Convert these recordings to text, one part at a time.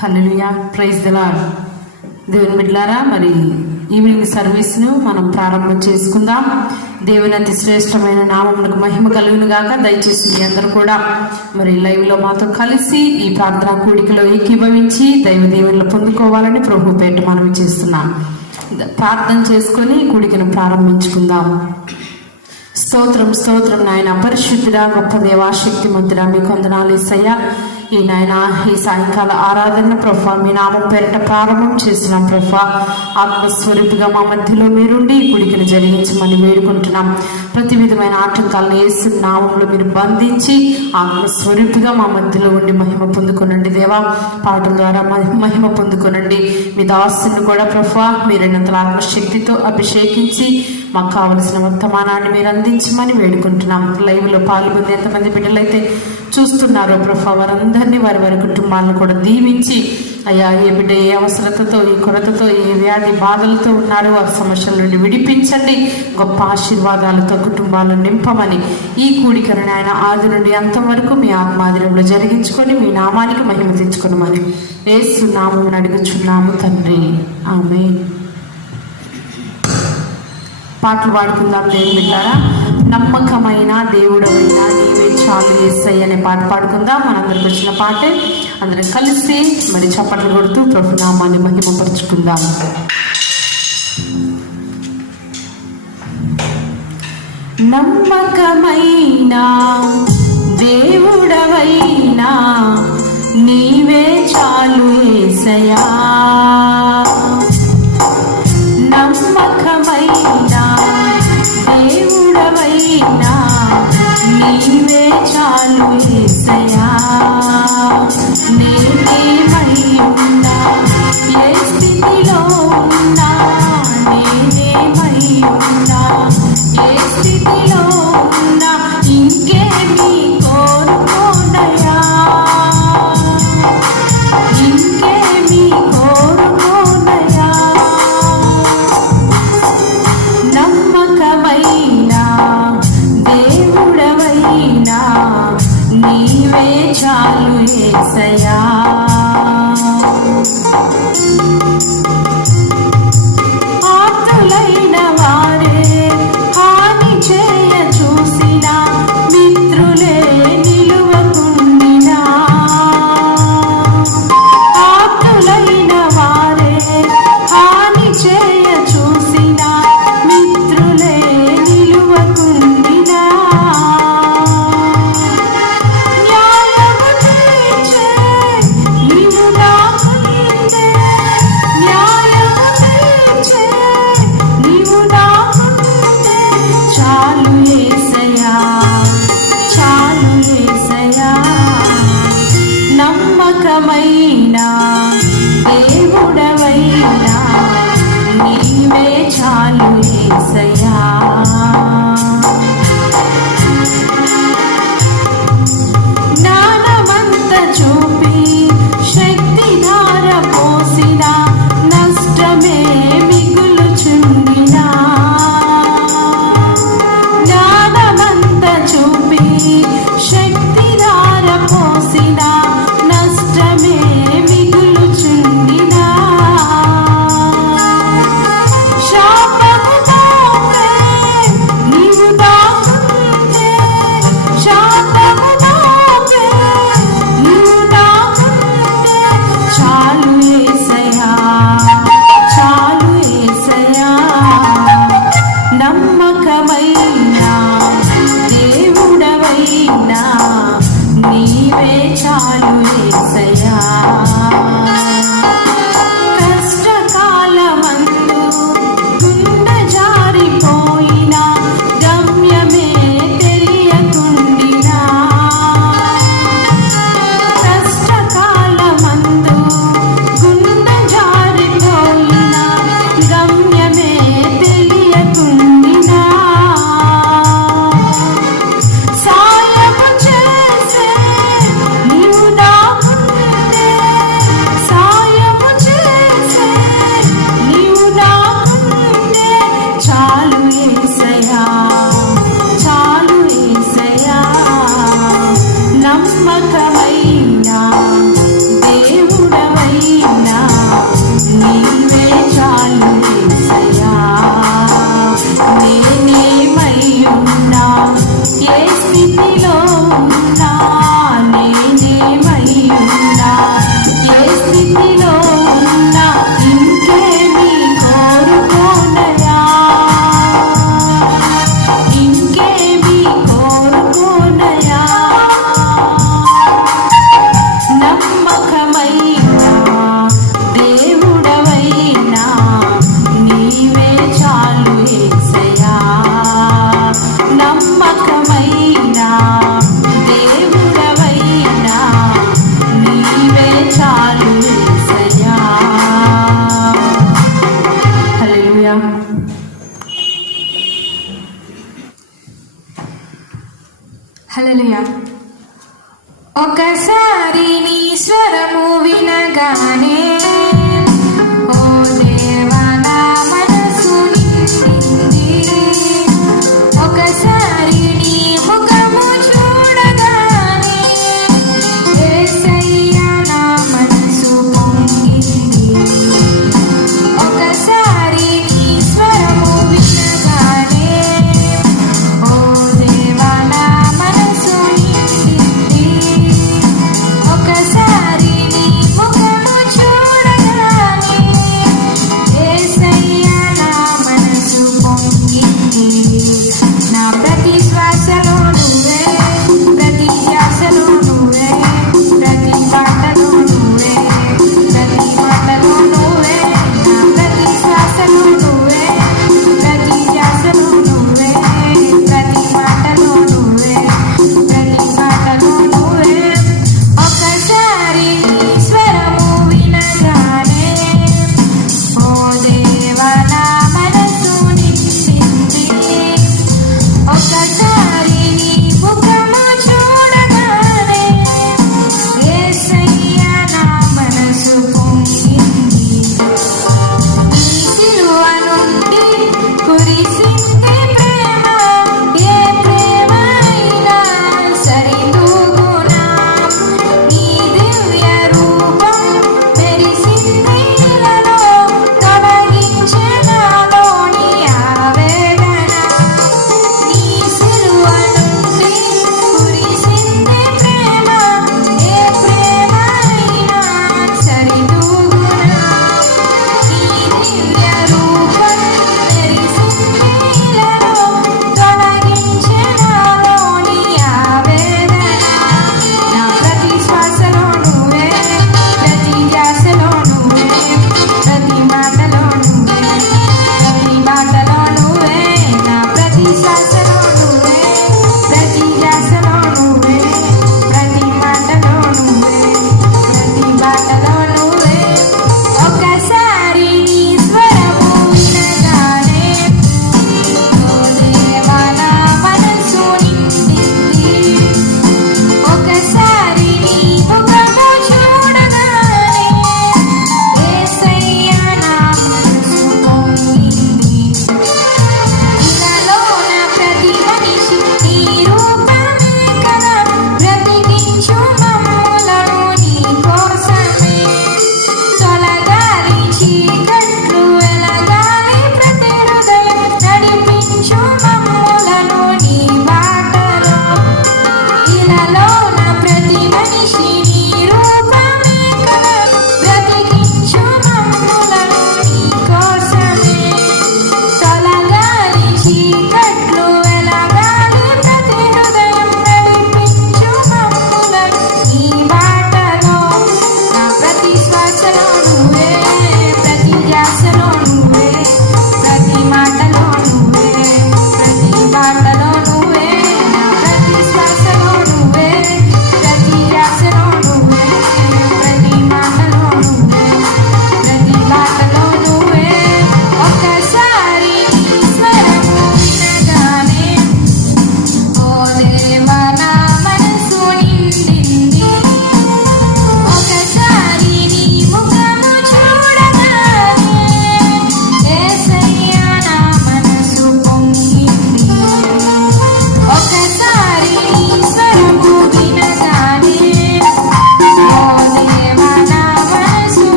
Hallelujah, praise the lord. దేవుని బిడ్డలారా, మరి ఈవినింగ్ సర్వీస్ను మనం ప్రారంభం చేసుకుందాం. దేవుని అతి శ్రేష్టమైన నామమునకు మహిమ కలుగును గాక. దయచేసి మీ అందరూ కూడా మరి లైవ్లో మాతో కలిసి ఈ ప్రార్థనా కూడికలో ఏకీభవించి దైవ దీవెనలు పొందుకోవాలని ప్రభు పేట మనం చేస్తున్నాం. ప్రార్థన చేసుకొని కూడికను ప్రారంభించుకుందాం. స్తోత్రం స్తోత్రం నాయన, పరిశుద్ధుడా, గొప్ప దేవా, శక్తిమంతుడా, మీకు వందనాలు యేసయ్యా. ఈ నాయన ఈ సాయంకాల ఆరాధన ప్రభా మీ నామం పేరిట ప్రారంభం చేస్తున్నాం ప్రభా. ఆత్మస్వరూపిగా మా మధ్యలో మీరుండి ఈ కుడికిని జరిగించమని వేడుకుంటున్నాం. ప్రతి విధమైన ఆటంకాలను యేసు నామంలో మీరు బంధించి ఆత్మస్వరూపిగా మా మధ్యలో ఉండి మహిమ పొందుకొనండి దేవా. పాటల ద్వారా మహిమ పొందుకొనండి. మీ దాసుని కూడా ప్రభా మీరైనంతల ఆత్మశక్తితో అభిషేకించి మాకు కావలసిన వర్తమానాన్ని మీరు అందించమని వేడుకుంటున్నాం. లైవ్లో పాల్గొని ఎంతమంది బిడ్డలైతే చూస్తున్నారో ప్రభా వారందరినీ వారి వారి కుటుంబాలను కూడా దీవించి అయ్యా, ఏ బిడ్డ ఏ అవసరతతో ఏ కొరతతో ఏ వ్యాధి బాధలతో ఉన్నారో వారి సమస్యల నుండి విడిపించండి. గొప్ప ఆశీర్వాదాలతో కుటుంబాలను నింపమని ఈ కూడికను ఆయన ఆది నుండి అంతం వరకు మీ ఆత్మాధీనంలో జరిగించుకొని మీ నామానికి మహిమ తెచ్చుకోమని యేసు నామమున అడుగుచున్నాము తండ్రి, ఆమేన్. పాటలు పాడుకుందాం దేవుని బిడ్డలారా. నమ్మకమైన దేవుడవైనా నీవే చాలు యేసయ్య అనే పాట పాడుకుందాం. మనందరికి వచ్చిన పాటే. అందరం కలిసి మరి చప్పట్లు కొడుతూ ప్రభు నామాన్ని మహిమపరుచుకుందాం. నమ్మకమైన దేవుడవైనా నీవే చాలు యేసయ్యా. నమ్మకమైన దేవుడవైనా నీవే చాలు యేసయ్యా. నేనేమై ఉన్నా, ఏ స్థితిలో ఉన్నా, నేనేమై ఉన్నా, ఏ స్థితిలో ఉన్నా, ఇంకేమీ కోరుకోనయ్యా, ఇంకేమీ కోరుకోనయ్యా. నమ్మకమైన దేవుడవైనా నీవే చాలు యేసయ్యా. ఆతులైన వారే హాని చేయ చూసిన మిత్రులే నిలువకుండినా, ఆతులైన వారే హాని చేయ చూసిన మిత్రులే నిలువకుండినా, న్యాయము తీర్చే నీవు నాకుంటే, న్యాయము తీర్చే నీవు నాకుంటే చాలు యేసయ్యా, చాలు యేసయ్యా. నమ్మకమైన దేవుడవైనా నీవే చాలు యేసయ్యా. జ్ఞానమంత చూపి శక్తి ధార పోసిన నష్టమే మిగులుచుండినా, జ్ఞానమంత చూపి శక్తి ధార పోసిన నష్టమే మిగులుచుండినా, శాపము మోపే నీవు నాకుంటే, శాపము మోపే నీవు నాకుంటే చాలు యేసయ్యా, చాలు యేసయ్యా. నమ్మకమైన దేవుడవైనా నీవే చాలు యేసయ్యా. కష్టకాలమందు గుండె జారిపోయిన గమ్యమే తెలియకుండినా, కష్టకాలమందు గుండె జారిపోయిన గమ్యమే తెలియకుండినా, సాయము చేసే నీవు నాకుంటే, నమ్మకమైన దేవుడవైనా నీవే చాలు యేసయ్యా. హల్లెలూయా. హల్లెలూయా. ఒకసారి నీ స్వరము వినగానే ఓ దేవా నా మనసు నిండింది. ఒకసారి నీ ముఖము చూడగానే యేసయ్యా నా మనసు పొంగింది. ఒకసారి నీ స్వరము వినగానే ఓ దేవా నా మనసు నిండింది. ఒకసారి నీ ముఖము చూడగానే యేసయ్యా నా మనసు పొంగింది. నా ప్రతి శ్వాసలో నువ్వే, ప్రతి ధ్యాసలో నువ్వే, ప్రతి పాటలో నువ్వే, ప్రతి మాటలో నువ్వే. నా ప్రతి శ్వాసలో నువ్వే, ప్రతి ధ్యాసలో నువ్వే, ప్రతి మాటలో నువ్వే, ప్రతి పాటలో నువ్వే. ఒకసారి నీ స్వరము వినగానే ఓ దేవా నా మనసు నిండింది. ఒకసారి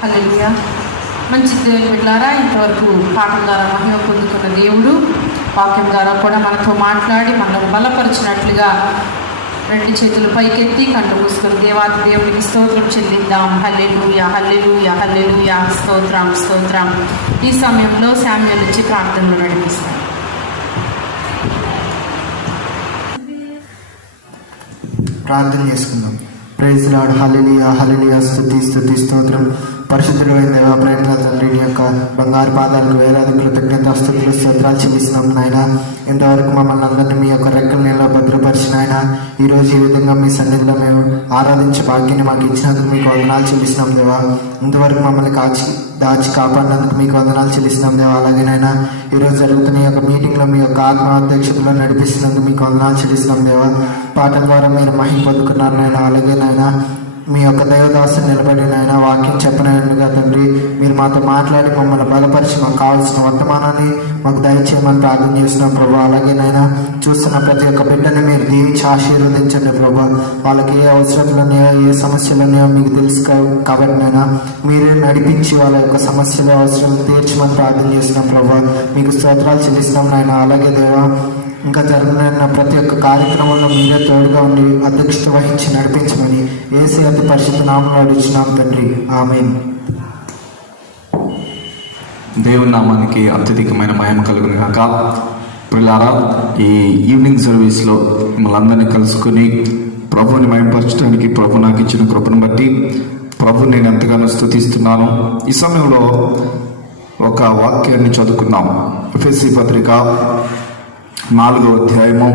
హల్లెలూయా. మంచి దేవుని బిడ్డలారా, ఇంతవరకు పాఠం ద్వారా మహిమ పొందుకున్న దేవుడు వాక్యం ద్వారా కూడా మనతో మాట్లాడి మనల్ని బలపరిచినట్లుగా రెండు చేతులు పైకెత్తి కళ్ళు మూసుకొని దేవాది దేవునికి స్తోత్రం చెల్లిద్దాం. హల్లెలూయా, హల్లెలూయా, హల్లెలూయా, స్తోత్రం, స్తోత్రం. ఈ సమయంలో శామ్యూల్ వచ్చి ప్రార్థనలు నడిపిస్తాం. ప్రార్థన చేసుకుందాం. Praise lord. హల్లెలూయా, హల్లెలూయా, స్తుతి స్తుతి స్తోత్రం. పరిశుద్ధుడైన దేవ, ప్రేమ తండ్రి, నీ యొక్క బంగారు పాదాలకు వేలాది కృతజ్ఞత స్తుతులు స్తోత్రాలు చెల్లిస్తున్నాం నాయన. ఇంతవరకు మమ్మల్ని అందరినీ మీ యొక్క రెక్కల నీళ్ళలో భద్రపరిచిన ఆయన, ఈరోజు ఈ విధంగా మీ సన్నిధిలో మేము ఆరాధించే భాగ్యాన్ని మాకు ఇచ్చినందుకు మీకు వందనాలు చెల్లిస్తున్నాం దేవా. ఇంతవరకు మమ్మల్ని దాచి కాపాడినందుకు మీకు వందనాలు చెల్లిస్తున్నాం దేవా. అలాగే నాయన, ఈరోజు జరుగుతున్న ఈ యొక్క మీటింగ్లో మీ యొక్క ఆత్మాధ్యక్షతలో నడిపిస్తున్నందుకు మీకు వందనాలు చెల్లిస్తున్నాం దేవా. పాఠం ద్వారా మీరు మహిమ పొందుకున్నారు నాయన. అలాగే నాయన, మీ యొక్క దైవదాసుని నిలబడి నాయన వాక్యం చెప్పనగా తండ్రి, మీరు మాతో మాట్లాడి మమ్మల్ని బలపరిచి మాకు కావాల్సిన వర్తమానాన్ని మాకు దయచేయమని ప్రార్థన చేస్తున్నాం ప్రభా. అలాగే నాయన, చూస్తున్న ప్రతి ఒక్క బిడ్డని మీరు దీవించి ఆశీర్వదించండి ప్రభా. వాళ్ళకి ఏ అవసరాలు ఉన్నాయో, ఏ సమస్యలు ఉన్నాయో మీకు తెలుసు కాబట్టి నాయన, మీరే నడిపించి వాళ్ళ యొక్క సమస్యలు అవసరాలు తీర్చమని ప్రార్థన చేస్తున్నాం ప్రభా. మీకు స్తోత్రాలు చెల్లిస్తున్నాం నాయన. అలాగే దేవా, ఇంకా జరగనున్న ప్రతి ఒక్క కార్యక్రమంలో మీరే తోడుగా ఉండి అధ్యక్షత వహించి నడిపించమని యేసు అతి పరిశుద్ధ నామములో అడుగుచున్నాం తండ్రి, ఆమేన్. దేవుని నామానికి అత్యధికమైన మహిమ కలుగును గాక. ప్రియులారా, ఈ ఈవినింగ్ సర్వీస్లో మిమ్మల్ని అందరినీ కలుసుకుని ప్రభువుని మహిమపరచడానికి ప్రభు నాకు ఇచ్చిన కృపను బట్టి ప్రభుని నేను ఎంతగానో స్తుతిస్తున్నాను. ఈ సమయంలో ఒక వాక్యాన్ని చదువుకుందాం. ఎఫెసీ పత్రిక 4వ అధ్యాయము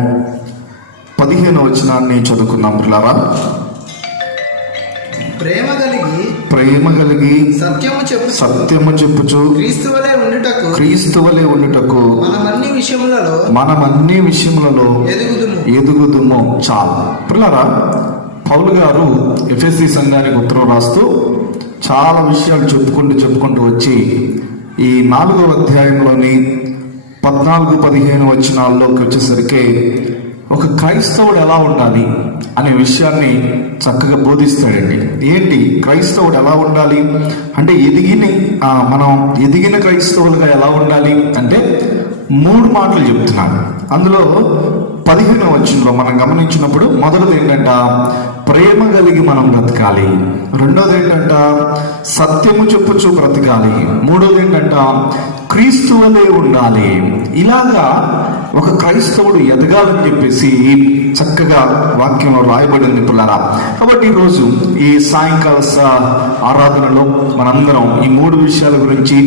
15వ వచనాన్ని చదువుకుందాం. ప్రియులారా, ప్రేమ కలిగి సత్యము చెప్పుచు క్రీస్తువలే ఉండుటకు మనం అన్ని విషయములలో ఎదుగుదుము. చాలు. ప్రియులారా, పౌలు గారు ఎఫెసీ సంఘానికి ఉత్తరం రాస్తూ చాలా విషయాలు చెప్పుకుంటూ వచ్చి ఈ 4వ అధ్యాయంలోని 14-15 వచనాల్లోకి వచ్చేసరికి ఒక క్రైస్తవుడు ఎలా ఉండాలి అనే విషయాన్ని చక్కగా బోధిస్తాడండి. ఏంటి క్రైస్తవుడు ఎలా ఉండాలి అంటే, మనం ఎదిగిన క్రైస్తవులుగా ఎలా ఉండాలి అంటే 3 మాటలు చెప్తున్నాడు. అందులో 15వ వచనంలో మనం గమనించినప్పుడు మొదటిది ఏంటంట, ప్రేమ కలిగి మనం బ్రతకాలి. రెండోది ఏంటంట, సత్యము చెప్పుచు బ్రతకాలి. మూడోది ఏంటంట, క్రీస్తు వలె ఉండాలి. ఇలాగా ఒక క్రైస్తవుడు ఎదగాలని చెప్పేసి చక్కగా వాక్యంలో రాయబడింది పిల్లరా. కాబట్టి ఈరోజు ఈ సాయంకాల ఆరాధనలో మనందరం ఈ 3 విషయాల గురించి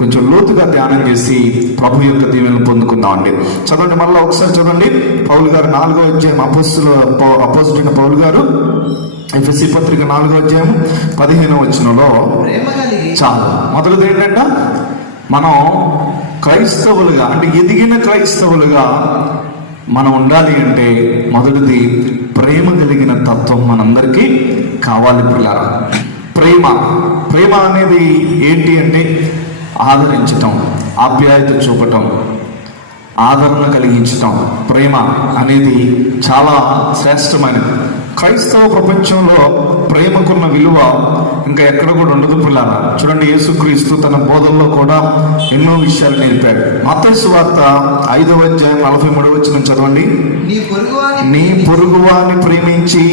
కొంచెం లోతుగా ధ్యానం చేసి ప్రభు యొక్క దీవెనలు పొందుకుందామండి. చదవండి, మళ్ళీ ఒకసారి చదవండి. పౌలు గారు 4వ అధ్యాయం అపోజిట్ పౌలు గారు ఎఫెసీ పత్రిక 4వ అధ్యాయం 15వ వచనంలో చాలు. మొదటిది ఏంటంటే, మనం క్రైస్తవులుగా అంటే ఎదిగిన క్రైస్తవులుగా మనం ఉండాలి అంటే మొదటిది ప్రేమ కలిగిన తత్వం మనందరికీ కావాలి పిల్లరా. ప్రేమ అనేది ఏంటి అంటే ఆదరించటం, ఆప్యాయత చూపటం, ఆదరణ కలిగించటం. ప్రేమ అనేది చాలా శ్రేష్టమైనది. క్రైస్తవ ప్రపంచంలో ప్రేమకున్న విలువ ఇంకా ఎక్కడ కూడా ఉండదు పిల్లారా. చూడండి, యేసుక్రీస్తు తన బోధనలో కూడా ఎన్నో విషయాలు నేర్పాడు. మత్తయి సువార్త 5వ అధ్యాయం 43వ వచనం చదవండి. నీ పొరుగువాని ప్రేమించి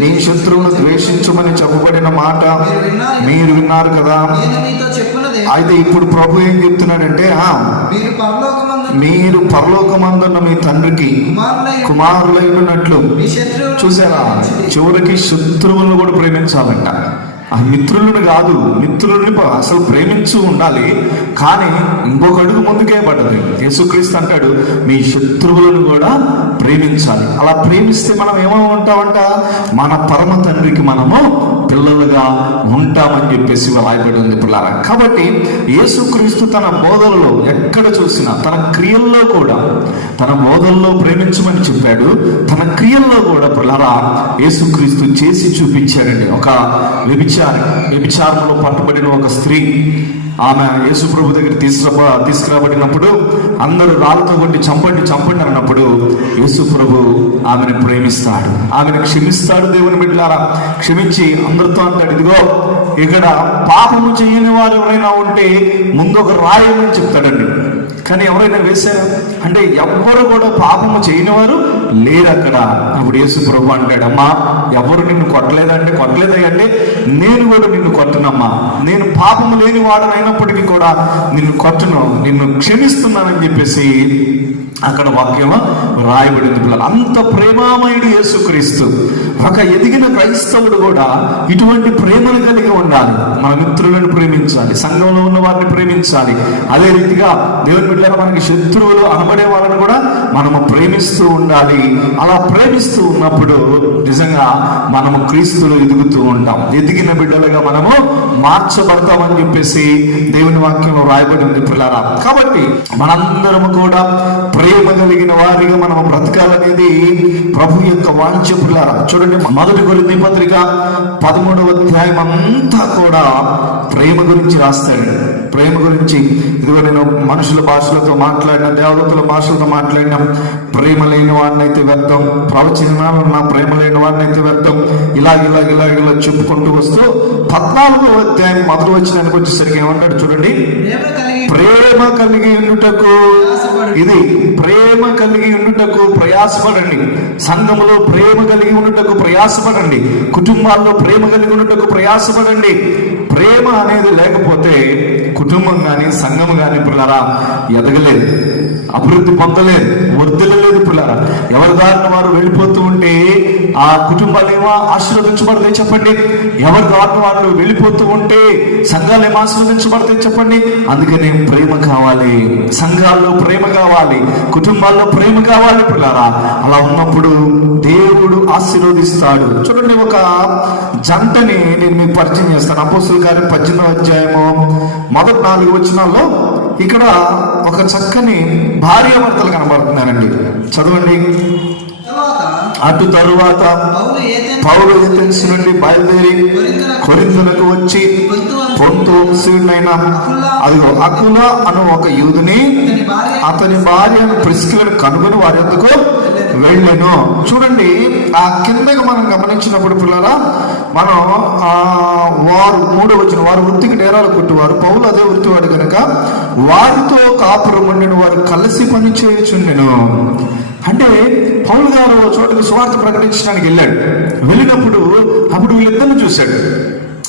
నీ శత్రువును ద్వేషించమని చెప్పబడిన మాట మీరు విన్నారు కదా. అయితే ఇప్పుడు ప్రభు ఏం చెప్తున్నాడంటే, మీరు పరలోకమందున్న మీ తండ్రికి కుమారులైనట్లు చూసారా, చివరికి శత్రువులను కూడా ప్రేమించాలంట. ఆ మిత్రులను కాదు, మిత్రుల్ని అసలు ప్రేమించు ఉండాలి, కానీ ఇంకొక అడుగు ముందుకే పడ్డది. యేసుక్రీస్తు అంటాడు, మీ శత్రువులను కూడా ప్రేమించాలి. అలా ప్రేమిస్తే మనం ఏమో ఉంటామంట, మన పరమ తండ్రికి మనము పిల్లలుగా ఉంటామని చెప్పేసి రాయబడి ఉంది పిల్లరా. కాబట్టి యేసుక్రీస్తు తన బోధనలో ఎక్కడ చూసినా, తన క్రియల్లో కూడా తన బోధనలో ప్రేమించమని చెప్పాడు, తన క్రియల్లో కూడా పిల్లరా యేసుక్రీస్తు చేసి చూపించాడండి. ఒక వ్యభిచారంలో పట్టుబడిన ఒక స్త్రీ ఆమె యేసు ప్రభు దగ్గర తీసుకురాబడినప్పుడు అందరూ రాళ్ళతో కొట్టి చంపండి అన్నప్పుడు యేసు ప్రభు ఆమెను ప్రేమిస్తాడు, ఆమెను క్షమిస్తాడు. దేవుని బిడ్డలారా, క్షమించి అందరితో అంటాడు, ఇదిగో ఇక్కడ పాపము చేయని వారు ఎవరైనా ఉంటే ముందు ఒక రాయమని చెప్తాడండి. కానీ ఎవరైనా వేశారు అంటే ఎవ్వరు కూడా పాపము చేయని వారు లేరు అక్కడ. అప్పుడు యేసు ప్రభు అంటాడు, అమ్మా ఎవరు నిన్ను కొట్టలేదంటే కొట్టలేదంటే నేను కూడా నిన్ను కొట్టనమ్మా, నేను పాపము లేని వాడనైనప్పటికీ కూడా నిన్ను కొట్టను, నిన్ను క్షమిస్తున్నానని చెప్పేసి అక్కడ వాక్యం రాయబడింది. పిల్లలు, అంత ప్రేమామయుడు యేసుక్రీస్తు. ఒక ఎదిగిన క్రైస్తవుడు కూడా ఇటువంటి ప్రేమను కలిగి ఉండాలి. మన మిత్రులను ప్రేమించాలి, సంఘంలో ఉన్న వారిని ప్రేమించాలి. అదే రీతిగా దేవుని బిడ్డలు మనకి శత్రువులు అనబడే వాళ్ళని కూడా మనము ప్రేమిస్తూ ఉండాలి. అలా ప్రేమిస్తూ ఉన్నప్పుడు నిజంగా మనము క్రీస్తులో ఎదుగుతూ ఉంటాం, ఎదిగిన బిడ్డలుగా మనము మార్చబడతామని చెప్పేసి దేవుని వాక్యంలో రాయబడింది పిల్లరా. కాబట్టి మనందరము కూడా ప్రేమ కలిగిన వారిగా మనం బ్రతకాలనేది ప్రభు యొక్క వాంఛ పిల్లరా. చూడండి, 1 కొరింథీ పత్రిక 13వ అధ్యాయం అంతా కూడా ప్రేమ గురించి రాస్తాడు. ప్రేమ గురించి, ఇదిగో నేను మనుషుల భాషలతో మాట్లాడిన, దేవదూతల భాషలతో మాట్లాడిన, ప్రేమ లేని వాడిని అయితే వ్యర్థం, ప్రవచనాలు నా ప్రేమ లేని వాడిని అయితే వ్యర్థం, ఇలా చెప్పుకుంటూ వస్తూ 14వ అధ్యాయం 1వ వచనానికి వచ్చేసరికి ఏమంటాడు చూడండి, ప్రేమ కలిగి ఉండుటకు, ఇది ప్రేమ కలిగి ఉండుటకు ప్రయాసపడండి. సంఘములో ప్రేమ కలిగి ఉండుటకు ప్రయాసపడండి, కుటుంబాల్లో ప్రేమ కలిగి ఉండుటకు ప్రయాసపడండి. ప్రేమ అనేది లేకపోతే కుటుంబం కానీ సంఘం కానీ పిల్లరా ఎదగలేదు, అభివృద్ధి పొందలేదు, వర్ధిల్లలేదు పిల్లరా. ఎవరి దారిన వారు వెళ్ళిపోతూ ఉంటే ఆ కుటుంబాలు ఏమో ఆశీర్వదించబడతాయి చెప్పండి. ఎవరి దారిన వారు వెళ్ళిపోతూ ఉంటే సంఘాలు ఏమో ఆశీర్వదించబడతాయి చెప్పండి. అందుకనే ప్రేమ కావాలి, సంఘాల్లో ప్రేమ కావాలి, కుటుంబాల్లో ప్రేమ కావాలి పిల్లరా. అలా ఉన్నప్పుడు దేవుడు ఆశీర్వదిస్తాడు. చూడండి, ఒక జంటని నేను మీకు పరిచయం చేస్తాను. అపోస్తలుల కార్యం 18వ అధ్యాయము మొదటి 4 వచనాల్లో ఇక్కడ ఒక చక్కని భార్యాభర్తలు కనబడుతున్నారండి. చదవండి. అటు తరువాత పౌలు ఏథెన్స్ నుండి బయలుదేరి కొరింథునకు వచ్చి పొంతు వంశీయుడైన అదిగో అకుల అను ఒక యూదుని అతని భార్య ప్రిస్కిలను కనుగొని వారి వద్దకు వెళ్ళాను. చూడండి, ఆ కిందకి మనం గమనించినప్పుడు పిల్లరా, మనం వారు 3వ వచనం, వారు వృత్తికి డేరాలు కొట్టువారు, పౌలు అదే వృత్తివాడు కనుక వారితో కాపురం ఉండిన వారు కలిసి పని చేయుచుండెను. అంటే పౌలు గారు చోటుకు సువార్త ప్రకటించడానికి వెళ్ళినప్పుడు అప్పుడు వీళ్ళిద్దరిని చూశాడు.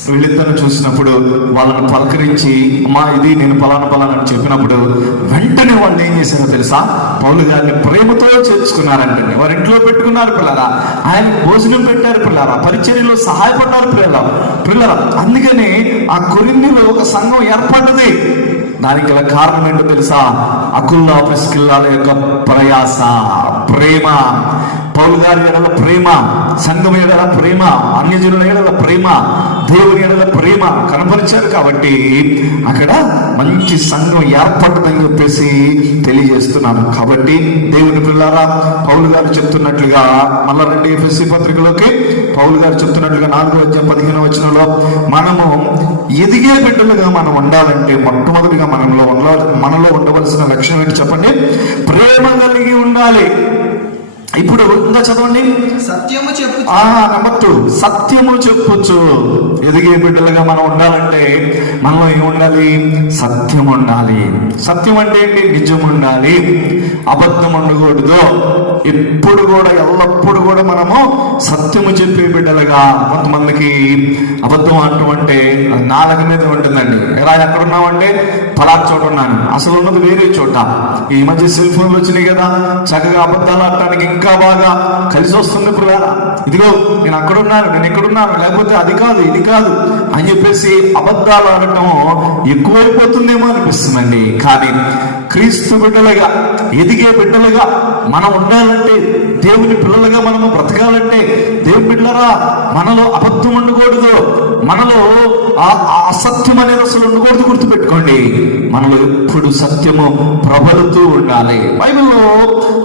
వీళ్ళిద్దరిని చూసినప్పుడు వాళ్ళని పలకరించి, అమ్మా ఇది నేను పలానా అని చెప్పినప్పుడు వెంటనే వాళ్ళు ఏం చేశారో తెలుసా, పౌలు గారిని ప్రేమతో చేర్చుకున్నారంటే. వారి ఇంట్లో పెట్టుకున్నారు పిల్లరా, ఆయన భోజనం పెట్టారు పిల్లరా, పరిచర్యలో సహాయపడ్డారు పిల్లరా. అందుకని ఆ కొరింథీలో ఒక సంఘం ఏర్పడ్డది. దానికి గల కారణం ఏంటో తెలుసా, అకుల్లా ప్రిస్కిల్లాల యొక్క ప్రయాస, ప్రేమ. పౌలు గారి ఎడల ప్రేమ, సంఘం ఎడల ప్రేమ, అన్యజనుల ఎడల ప్రేమ, దేవుని ఎడల ప్రేమ కనపరిచారు. కాబట్టి అక్కడ మంచి సంఘం ఏర్పడుతుందని చెప్పేసి తెలియజేస్తున్నాను. కాబట్టి దేవుని పిల్లారా, పౌలు గారు చెప్తున్నట్లుగా మళ్ళా 2 ఎఫెసీ పత్రికలోకి పౌలు గారు చెప్తున్నట్లుగా 4వ అధ్యాయం 15వ వచనంలో మనము ఎదిగే బిడ్డలుగా మనం ఉండాలంటే మొట్టమొదటిగా మనలో ఉండవలసిన లక్షణం ఏంటి చెప్పండి, ప్రేమ కలిగి ఉండాలి. ఇప్పుడు ఇంకా చదవండి, సత్యము చెప్పు. నెంబర్ 2, సత్యము చెప్పొచ్చు. ఎదిగే బిడ్డలుగా మనం ఉండాలంటే మనలో ఏముండాలి, సత్యం ఉండాలి. సత్యం అంటే ఏంటి, నిజం ఉండాలి, అబద్ధం ఉండకూడదు. ఎప్పుడు కూడా ఎల్లప్పుడు కూడా మనము సత్యము చెప్పే బిడ్డలుగా. కొంతమందికి అబద్ధం అంటూ అంటే నాలుక మీద ఉంటుందండి. ఎలా ఎక్కడున్నామంటే పలానా చోట ఉన్నాను, అసలు ఉన్నది వేరే చోట. ఈ మధ్య సెల్ ఫోన్లు వచ్చినాయి కదా, చక్కగా అబద్ధాలు ఆడటానికి ఇంకా బాగా కలిసి వస్తుంది. ఇప్పుడు ఇదిగో నేను అక్కడున్నాను, నేను ఎక్కడున్నాను, లేకపోతే అది కాదు ఇది కాదు అని చెప్పేసి అబద్ధాలు ఆడటం ఎక్కువైపోతుందేమో అనిపిస్తుందండి. కానీ క్రీస్తు బిడ్డలుగా, ఎదిగే బిడ్డలుగా మనం ఉండాలంటే, దేవుని పిల్లలుగా మనము బ్రతకాలంటే, దేవుని బిడ్డలరా మనలో అబద్ధం ఉండకూడదు, మనలో ఆ అసత్యం అనేది అసలు ఉండకూడదు. గుర్తుపెట్టుకోండి, మనలో ఎప్పుడు సత్యము ప్రబలుతూ ఉండాలి. బైబిల్లో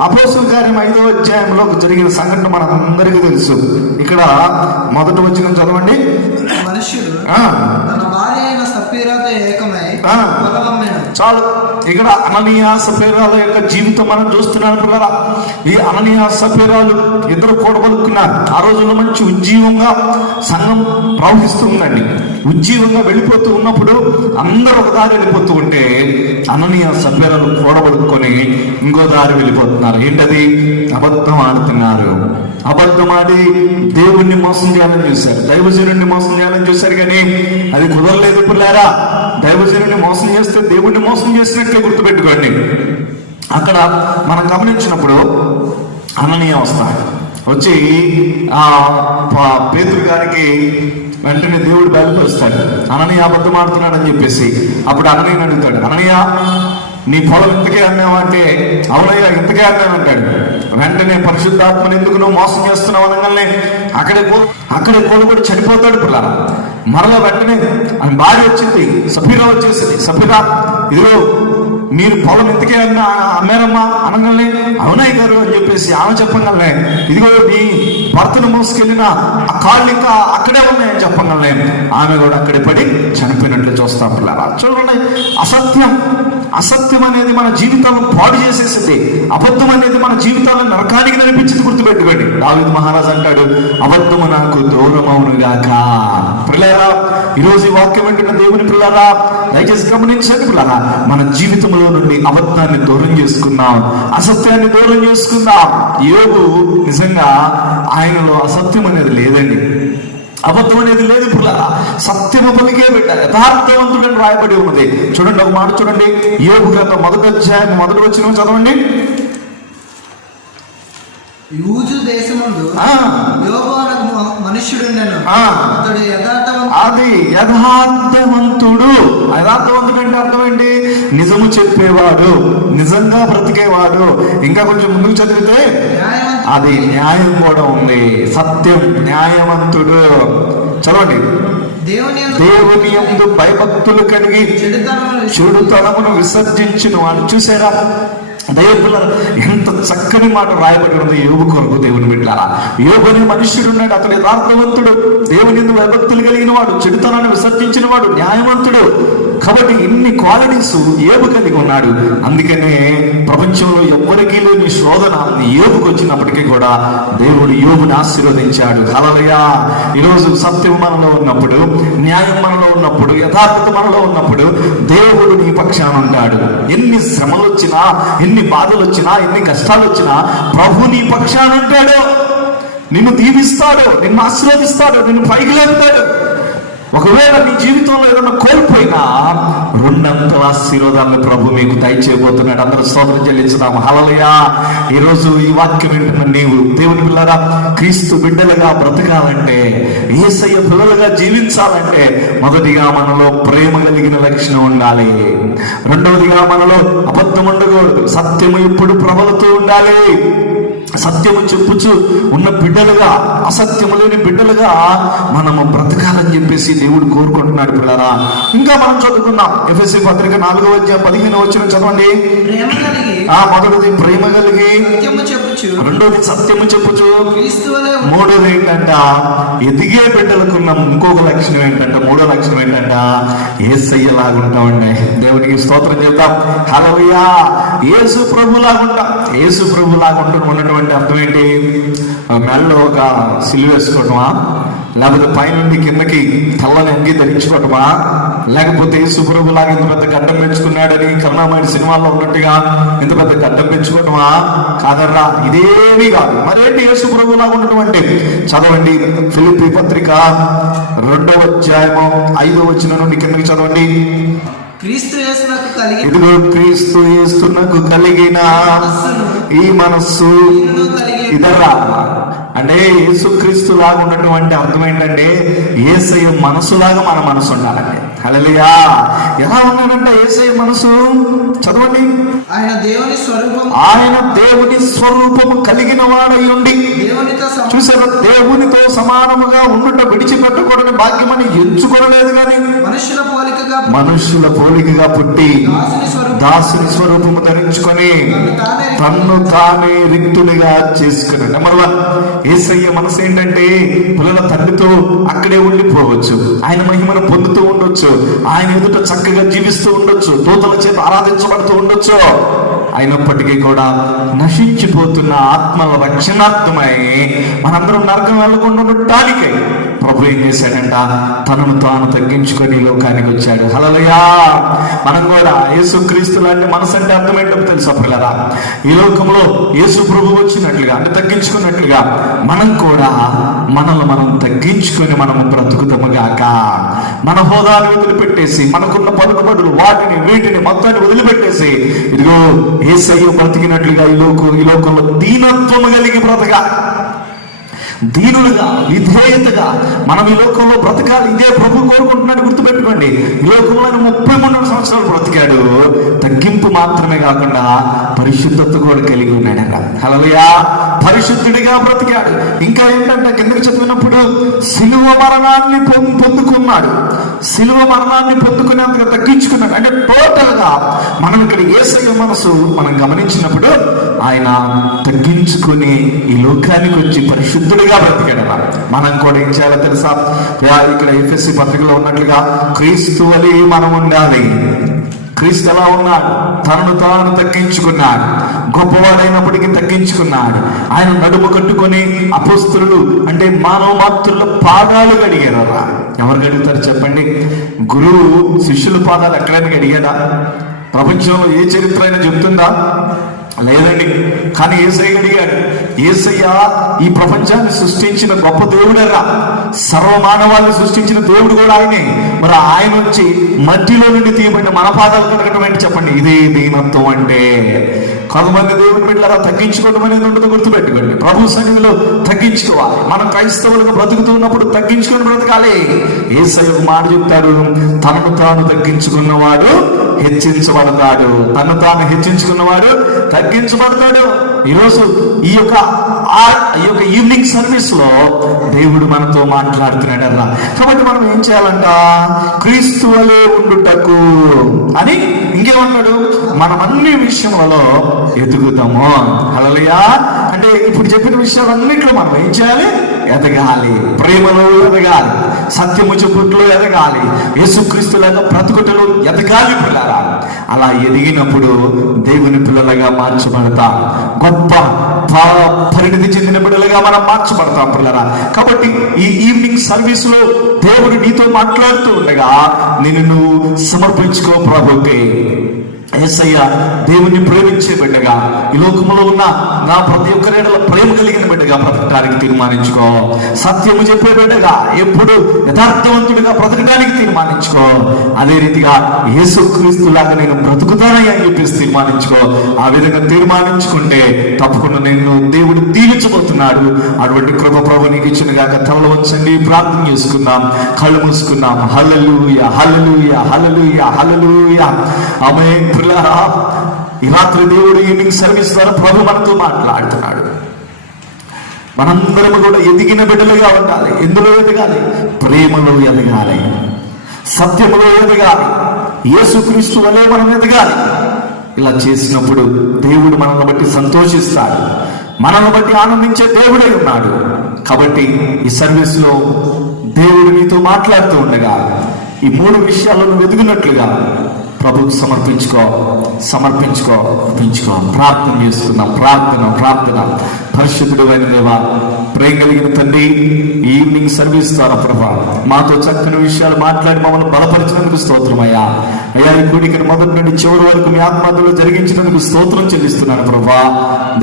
అపోస్తలుల కార్యం 5వ అధ్యాయంలో జరిగిన సంఘటన మనందరికీ తెలుసు. ఇక్కడ మొదటి వచనం చదవండి. మనుష్యుడు తన భార్య అయిన సప్పీరాతో ఏకమై పొలమమ్మెను. చాలు. ఇక్కడ అననీయ సప్పీరాల యొక్క జీవితం మనం చూస్తున్నాం పిల్లరా. ఈ అననీయ సప్పీరాలు ఇద్దరు కూడబలుకున్నారు. ఆ రోజుల్లో మంచి ఉజ్జీవంగా సంఘం ప్రవహిస్తూ ఉందండి. ఉజ్జీవంగా వెళ్ళిపోతూ ఉన్నప్పుడు అందరూ ఒక దారి వెళ్ళిపోతూ ఉంటే అననీయ సప్పీరాలు కూడబలుకొని ఇంకో దారి వెళ్ళిపోతున్నారు. ఏంటది? అబద్ధం ఆడుతున్నారు. అబద్ధం ఆడి దేవుణ్ణి మోసం చేయాలని చూశారు, దైవజనుడిని మోసం చేయాలని చూశారు. కానీ అది కుదరలేదు పిల్లారా. దైవజనుడిని మోసం చేస్తే దేవుణ్ణి మోసం చేసినట్లే. గుర్తుపెట్టుకోండి. అక్కడ మనం గమనించినప్పుడు అననీయ వస్తాడు. వచ్చి పేతురు గారికి వెంటనే దేవుడు బయలుపరుస్తాడు, అననీయ అబద్ధం ఆడుతున్నాడు అని చెప్పేసి. అప్పుడు అననీయని అడుగుతాడు, అననీయ నీ పొలం ఇంతకే అన్నావు అంటే, అవునయ్యా ఇంతకే అన్నానంటాడు. వెంటనే పరిశుద్ధాత్మని ఎందుకు నువ్వు మోసం చేస్తున్నావు అనగానే అక్కడే కోలుబడి చనిపోతాడు. పిల్లల మరలా వెంటనే ఆయన భార్య వచ్చింది, సఫీరా వచ్చేసింది. సఫీరా, ఇదిగో మీరు పొలం ఇంతకే అమ్మారమ్మా అనగానే, అవునాయి గారు అని చెప్పేసి ఆమె చెప్పగలనే, ఇదిగో నీ భర్తను మోసుకెళ్ళిన ఆ కాళ్ళు ఇంకా అక్కడే ఉన్నాయని చెప్పగలనే, ఆమె కూడా అక్కడే పడి చనిపోయినట్లు చూస్తాం. పిల్లల చూడండి, అసత్యం అనేది మన జీవితాలను పాడు చేసేసింది. అబద్ధం అనేది మన జీవితాలను నరకానికి నడిపించింది. గుర్తుపెట్టుకోండి. దావీదు మహారాజు అంటాడు, అబద్ధము నాకు దూరమవునుగాక. పిల్లరా, ఈరోజు ఈ వాక్యం వింటున్న దేవుని పిల్లరా, దయచేసి గమనించండి పిల్లరా, మన జీవితంలో నుండి అబద్ధాన్ని దూరం చేసుకుందాం, అసత్యాన్ని దూరం చేసుకుందాం. యోబు నిజంగా ఆయనలో అసత్యం అనేది లేదండి, అబద్ధం అనేది లేదు. పిల్లరా, సత్యము పలికే బిడ్డ, యథార్థవంతుడని రాయబడి ఉన్నది. చూడండి, ఒక మాట చూడండి. యోబు గ్రంథం 1వ అధ్యాయం 1వ వచనం చదవండి. యూజు దేశముందు యోబు అనకు మనుష్యుడుండెను. అతడు యథార్థవంతుడు. యథార్థవంతుడు అంటే అర్థం ఏంటి? నిజము చెప్పేవాడు, నిజంగా బ్రతికేవాడు. ఇంకా కొంచెం ముందుకు చదివితే అది న్యాయం కూడా ఉంది. సత్యం, న్యాయవంతుడు. చదవండి. దేవుని యందు భయభక్తులు కలిగి చెడుతనమును విసర్జించిన వాడు. చూసారా దేవుడు ఎంత చక్కని మాట రాయబడి ఉంది యోబు కొరకు. దేవుని బిడ్డలారా, యోబు అనే మనుష్యుడు ఉన్నాడు. అతడు యథార్థవంతుడు, దేవుని యందు భయభక్తులు కలిగిన వాడు, చెడుతనాన్ని విసర్జించిన వాడు, న్యాయవంతుడు. కాబట్టి ఇన్ని క్వాలిటీస్ యోబు కలిగి ఉన్నాడు. అందుకనే ప్రపంచంలో ఎవ్వరికీ లేని శోధన యోబుకు వచ్చినప్పటికీ కూడా దేవుడు యోబుని ఆశీర్వదించాడు. హల్లెలూయా. ఈరోజు సత్యం మనలో ఉన్నప్పుడు, న్యాయం మనలో ఉన్నప్పుడు, యథార్థత మనలో ఉన్నప్పుడు దేవుడు నీ పక్షాన ఉంటాడు. ఎన్ని శ్రమలు వచ్చినా, ఎన్ని బాధలు వచ్చినా, ఎన్ని కష్టాలు వచ్చినా ప్రభు నీ పక్షాన ఉంటాడు. నిన్ను దీవిస్తాడు, నిన్ను ఆశీర్వదిస్తాడు, నిన్ను పైకి లేపుతాడు. ఒకవేళ నీ జీవితంలో ఏదైనా కోల్పోయినా రెండంతల ఆశీర్వాదాలను ప్రభు మీకు దయచేయబోతున్నాడు. అందరూ స్తోత్రం చెల్లించుదాం. హల్లెలూయా. ఈరోజు ఈ వాక్యం వింటున్న నీవు దేవుని పిల్లరా, క్రీస్తు బిడ్డలుగా బ్రతకాలంటే, యేసయ్య పిల్లలుగా జీవించాలంటే మొదటిగా మనలో ప్రేమ కలిగిన లక్షణం ఉండాలి. రెండవదిగా మనలో అబద్ధం ఉండకూడదు. సత్యము ఎప్పుడు ప్రబలుతూ ఉండాలి. సత్యము చెప్పుచు ఉన్న బిడ్డలుగా, అసత్యము లేని బిడ్డలుగా మనము బ్రతకాలని చెప్పేసి దేవుడు కోరుకుంటున్నాడు. పిల్లరా, ఇంకా మనం చదువుకుందాం. ఎఫెసీ పత్రిక 4వ అధ్యాయం 15వ వచనం చదవండి. మొదటిది ప్రేమ కలిగి, రెండోది సత్యము చెప్పుచు, మూడోది ఏంటంట ఎదిగే బిడ్డలకున్న ఇంకొక లక్షణం ఏంటంట, మూడో లక్షణం ఏంటంట యేసయ్యలాగుంటామండి. దేవునికి స్తోత్రం చెప్తాం. హల్లెలూయా. యేసు ప్రభులాగుంటాం. యేసు ప్రభులాగుంటాం ఉన్నటువంటి అర్థం ఏంటి? మెడలో ఒక సిలువ వేసుకోవటమా, లేకపోతే పైనుండి కిందకి తెల్లని అంగి ధరించుకోవటమా, లేకపోతే యేసుప్రభులాగా ఇంత పెద్ద గడ్డం పెంచుకున్నాడని కరుణామయుడి సినిమాల్లో ఉన్నట్టుగా ఇంత పెద్ద గడ్డం పెంచుకోవటమా? కాదర్రా, ఇదేమీ కాదు. మరేంటి యేసుప్రభులాగా ఉండటం అంటే? చదవండి, ఫిలిప్పీ పత్రిక 2వ అధ్యాయము 5వ వచనం నుండి కిందకి చదవండి. ఇదిగో క్రీస్తు యేసునకు కలిగిన ఈ మనస్సు ఇదరా. అంటే యేసుక్రీస్తు లాగా ఉన్నటువంటి అర్థం ఏంటంటే యేసయ్య మనసులాగా మన మనసు ఉండాలండి. హల్లెలూయా. ఎలా ఉన్నాడంట యేసయ్య మనసు? చదవండి. ఆయన దేవుని స్వరూపము కలిగిన వాడై ఉండి, చూసారా, దేవునితో సమానముగా ఉండుట విడిచిపెట్టకూడని భాగ్యమని ఎంచుకోలేదు కానీ మనుషుల పోలికగా పుట్టి దాసుని స్వరూపము ధరించుకొని తన్ను తానే రిక్తునిగా చేసుకుని. నెంబర్ 1, యేసయ్య మనసు ఏంటంటే పిల్లల తండ్రితో అక్కడే ఉండిపోవచ్చు, ఆయన మహిమను పొందుతూ ఉండొచ్చు, ఆయన ఎదుట చక్కగా జీవిస్తూ ఉండొచ్చు, దూతల చేత ఆరాధించబడుతూ ఉండొచ్చు. అయినప్పటికీ కూడా నశించిపోతున్న ఆత్మల రక్షణార్థమై మనందరం నరకం వెళ్ళకుండా ఉండటానికై ప్రభు ఏం చేశాడంట? తనను తాను తగ్గించుకొని లోకానికి వచ్చాడు. హల్లెలూయా. మనం కూడా యేసుక్రీస్తు లాంటి మనసు అంటే అర్థం ఏంటో తెలుసా పిల్లరా? ఈ లోకంలో యేసు ప్రభు వచ్చినట్లుగా అంటే తగ్గించుకున్నట్లుగా మనం కూడా మనల్ని మనం తగ్గించుకొని మనము బ్రతుకుతాము గాక. మన హోదాను వదిలిపెట్టేసి, మనకున్న పలుకుబడులు వాటిని వీటిని మొత్తాన్ని వదిలిపెట్టేసి, ఇదిగో యేసయ్య బ్రతికినట్లుగా ఈ లోకంలో దీనత్వము కలిగి బ్రతక, దీనులుగా విధేయతగా మనం ఈ లోకంలో బ్రతకాలి. ఇదే ప్రభు కోరుకుంటున్నాడు. గుర్తుపెట్టుకోండి, ఈ లోకంలో 33 సంవత్సరాలు బ్రతికాడు. తగ్గింపు మాత్రమే కాకుండా పరిశుద్ధత కూడా కలిగి ఉన్నాడట. హల్లెలూయా. పరిశుద్ధుడిగా బ్రతికాడు. ఇంకా ఏంటంటే కిందకి చదివినప్పుడు సిలువ మరణాన్ని పొందుకున్నాడు. సిలువ మరణాన్ని పొందుకునేందుకు తగ్గించుకున్నాడు. అంటే టోటల్ గా మనం ఇక్కడ యేసయ్య మనసు మనం గమనించినప్పుడు ఆయన తగ్గించుకుని ఈ లోకానికి వచ్చి పరిశుద్ధుడిగా బ్రతికాడు. మనం కూడా ఏం చేయాలో తెలుసా? ఇక్కడ ఎఫెసీ పత్రికలో ఉన్నట్లుగా క్రీస్తు వలె మనం ఉండాలి. క్రీస్తు ఎలా ఉన్నాడు? తనను తాను తగ్గించుకున్నాడు. గొప్పవాడైనప్పటికీ తగ్గించుకున్నాడు. ఆయన నడుము కట్టుకొని అపోస్తలులు అంటే మానవ మాతృల పాదాలు కడిగారా? ఎవరు కడుగుతారు చెప్పండి? గురువు శిష్యుల పాదాలు ఎక్కడైనా కడిగాడా? ప్రపంచంలో ఏ చరిత్ర అయినా చెప్తుందా? లేదండి. కానీ యేసయ్య అడిగాడు. యేసయ్య ఈ ప్రపంచాన్ని సృష్టించిన గొప్ప దేవుడరా, సర్వమానవాళ్ళని సృష్టించిన దేవుడు కూడా ఆయనే. మరి ఆయన వచ్చి మట్టిలో నుండి తీయబడిన మన పాదాలు కడగటం ఏంటి చెప్పండి? ఇదే దీనత్వం అంటే. కొంతమంది దేవుని బిడ్డలారా తగ్గించుకోవడం అనేది ఉండదు. గుర్తుపెట్టుకోండి, ప్రభు సన్నిధిలో తగ్గించుకోవాలి. మనం క్రైస్తవులుగా బ్రతుకుతూ ఉన్నప్పుడు తగ్గించుకొని బ్రతకాలి. యేసయ్య ఒక మాట చెప్తాడు, తనను తాను తగ్గించుకున్నవాడు హెచ్చించబడతాడు, తను తాను హెచ్చించుకున్నవాడు తగ్గించబడతాడు. ఈరోజు ఈ యొక్క ఈవినింగ్ సర్వీస్ లో దేవుడు మనతో మాట్లాడుతున్నాడు అన్న. కాబట్టి మనం ఏం చేయాలంట? క్రీస్తు వలె ఉండుటకు అని ఇంకేమన్నాడు? మనం అన్ని విషయములలో ఎదుగుతాము. హల్లెలూయా. అంటే ఇప్పుడు చెప్పిన విషయాలన్నింటిలో మనం ఏం చేయాలి? ఎదగాలి. ప్రేమలో ఎదగాలి, సత్యము చెప్పుట్లో ఎదగాలి, యేసుక్రీస్తులాగా బ్రతుకుటలో ఎదగాలి పిల్లరా. అలా ఎదిగినప్పుడు దేవుని పిల్లలుగా మార్చబడతాం. గొప్ప పరిణితి చెందిన బిడ్డలుగా మనం మార్చబడతాం పిల్లరా. కాబట్టి ఈ ఈవినింగ్ సర్వీస్ లో దేవుడు నీతో మాట్లాడుతూ ఉండగా నిన్ను నువ్వు సమర్పించుకో ప్రభుకి. యేసయ్య దేవుణ్ణి ప్రేమించే బిడ్డగా, ఈ లోకంలో ఉన్న నా ప్రతి ఒక్కరి ప్రేమ కలిగిన బిడ్డగా బ్రతకడానికి తీర్మానించుకో. సత్యము చెప్పే బిడ్డగా, ఎప్పుడు యథార్థవంతుడిగా బ్రతకడానికి తీర్మానించుకో. అదే రీతిగా యేసుక్రీస్తులాగా నేను బ్రతుకుతానని అని చెప్పేసి తీర్మానించుకో. ఆ విధంగా తీర్మానించుకుంటే తప్పకుండా నేను దేవుడు దీవించబోతున్నాడు. అటువంటి కృప ప్రభు నీకు ఇచ్చిన గాక. తలలు వంచండి, ప్రార్థన చేసుకుందాం, కళ్ళు మూసుకుందాం. హల్లెలూయా, హల్లెలూయా, హల్లెలూయా, హల్లెలూయా. ఆమేన్. ఈ రాత్రి దేవుడు ఈవినింగ్ సర్వీస్ ద్వారా ప్రభు మనతో మాట్లాడుతున్నాడు. మనందరం కూడా ఎదిగిన బిడ్డలుగా ఉండాలి. ఎందులో ఎదగాలి? ప్రేమలో ఎదగాలి, సత్యములో ఎదగాలి, యేసుక్రీస్తు వలె మనం ఎదగాలి. ఇలా చేసినప్పుడు దేవుడు మనల్ని బట్టి సంతోషిస్తాడు, మనల్ని బట్టి ఆనందించే దేవుడై ఉన్నాడు. కాబట్టి ఈ సర్వీస్ లో దేవుడు నీతో మాట్లాడుతూ ఉండగా ఈ 3 విషయాలను వెతుకున్నట్లుగా ప్రభుకు సమర్పించుకో. ప్రార్థన చేసుకుందాం. ప్రార్థన. పరిశుద్ధుడు అయిన దేవా, ప్రేమ కలిగిన తండ్రి, ఈవినింగ్ సర్వీస్ ద్వారా ప్రభా మాతో చక్కని విషయాలు మాట్లాడి మమ్మల్ని బలపరిచినందుకు స్తోత్రం అయ్యా. ఈ కూడికను మొదటి నుండి చివరి వరకు మీ ఆత్మలో జరిగించినందుకు స్తోత్రం చెల్లిస్తున్నాను ప్రభా.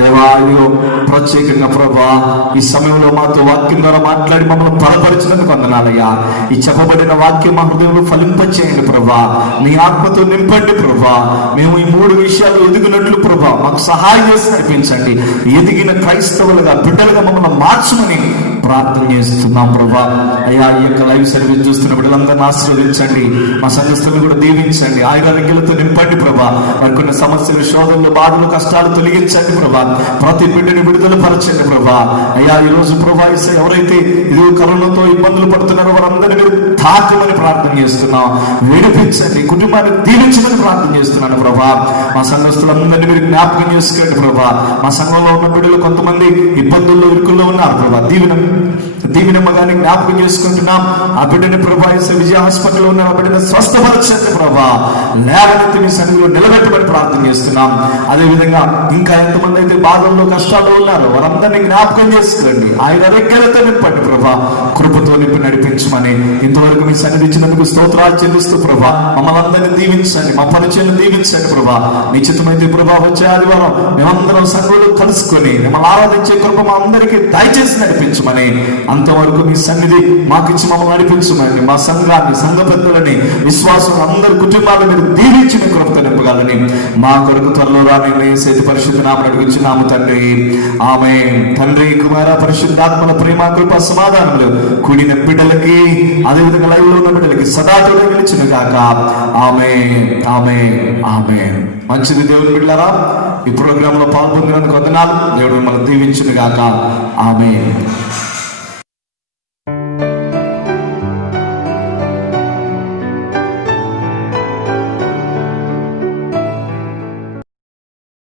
దేవా, ఇదిగో ప్రత్యేకంగా ప్రభా ఈ సమయంలో మాతో వాక్యం ద్వారా మాట్లాడి మమ్మల్ని బలపరిచినందుకు వందనాలయ్యా. ఈ చెప్పబడిన వాక్యం మా హృదయంలో ఫలింపచేయండి ప్రభా. నీ ఆత్మతో నింపండి ప్రభా. మేము ఈ 3 విషయాలు ఎదిగినట్లు ప్రభా మాకు సహాయం చేసి నడిపించండి. ఎదిగిన క్రైస్తవులుగా బిడ్డలుగా మమ్మల్ని మార్చుమని ప్రార్థన చేస్తున్నాం ప్రభా. అయ్యా ఈ యొక్క లైవ్ సర్వీస్ చూస్తున్న బిడ్డలందరినీ ఆశీర్వదించండి, మా సంఘస్థులను కూడా దీవించండి, ఆరోగ్యాలతో నింపండి ప్రభా. మరి కొన్ని సమస్యలు, శోధనలు, బాధలు, కష్టాలు తొలగించండి ప్రభా. ప్రతి బిడ్డని విడుదల పరచండి ప్రభా. అయ్యా ఈ రోజు ప్రభా ఎవరైతే ఇది కరోనాతో ఇబ్బందులు పడుతున్నారో వారందరినీ మీరు తాకమని ప్రార్థన చేస్తున్నాం, విడిపించండి, కుటుంబాన్ని దీవించమని ప్రార్థన చేస్తున్నాను ప్రభా. మా సంఘస్థులందరినీ మీరు జ్ఞాపకం చేసుకోండి ప్రభా. మా సంఘంలో ఉన్న బిడ్డలు కొంతమంది ఇబ్బందుల్లో, ఇరుకుల్లో ఉన్నారు ప్రభా. దీవెనమ్మ గారిని జ్ఞాపకం చేసుకుంటున్నాం. ఆ బిడ్డని ప్రభా విజయ హాస్పిటల్లో ఉన్న ఆ బిడ్డని స్వస్థపరచండి ప్రభా. లేవనెత్తి మీ సన్నిధిలో నిలబెట్టమని ప్రార్థన చేస్తున్నాం. అదేవిధంగా ఇంకా ఎంతమంది అయితే బాధల్లో, కష్టాల్లో ఉన్నారో వారందరినీ జ్ఞాపకం చేసుకోండి, ఆయన రెక్కలతో నింపండి ప్రభా. కృపతో నింపి నడిపించమని ఇంతవరకు మీ సన్నిధి ఇచ్చినందుకు స్తోత్రాలు చెల్లిస్తూ ప్రభా మమ్మల్ని అందరినీ దీవించండి, మా పరిచయం దీవించండి ప్రభా. నిశ్చితమైతే ప్రభా వచ్చే ఆదివారం మేమందరం సంఘంలో కలుసుకొని మిమ్మల్ని ఆరాధించే కృప మా అందరికీ దయచేసి నడిపించమని, అంతవరకు మీ సన్నిధి మాకిచ్చి మమ్మల్ని నడిపించమని, మా సంఘాన్ని, సంఘ పెద్దలని, విశ్వాసం అందరి కుటుంబాలను మీరు దీవించి మీ కృపతో నింపగలని మా కొరకు త్వరలో రాని పరిశుద్ధ నామమున అడుగుచున్నాము తండ్రి. ఆమేన్. తండ్రి, కుమార, పరిశుద్ధాత్మల ప్రేమ, కృప, సమాధానములు కూడిన బిడ్డలకి, అదేవిధంగా లైవ్ లో ఉన్న బిడ్డలకి సదా తోడే నిలిచిన గాక. ఆమేన్, ఆమేన్, ఆమేన్. మంచిది దేవుని బిడ్డలారా, ఈ ప్రోగ్రామ్ లో పాల్పొందినందుకు వందనాలు. దేవుడు మిమ్మల్ని దీవించును గాక. ఆమేన్.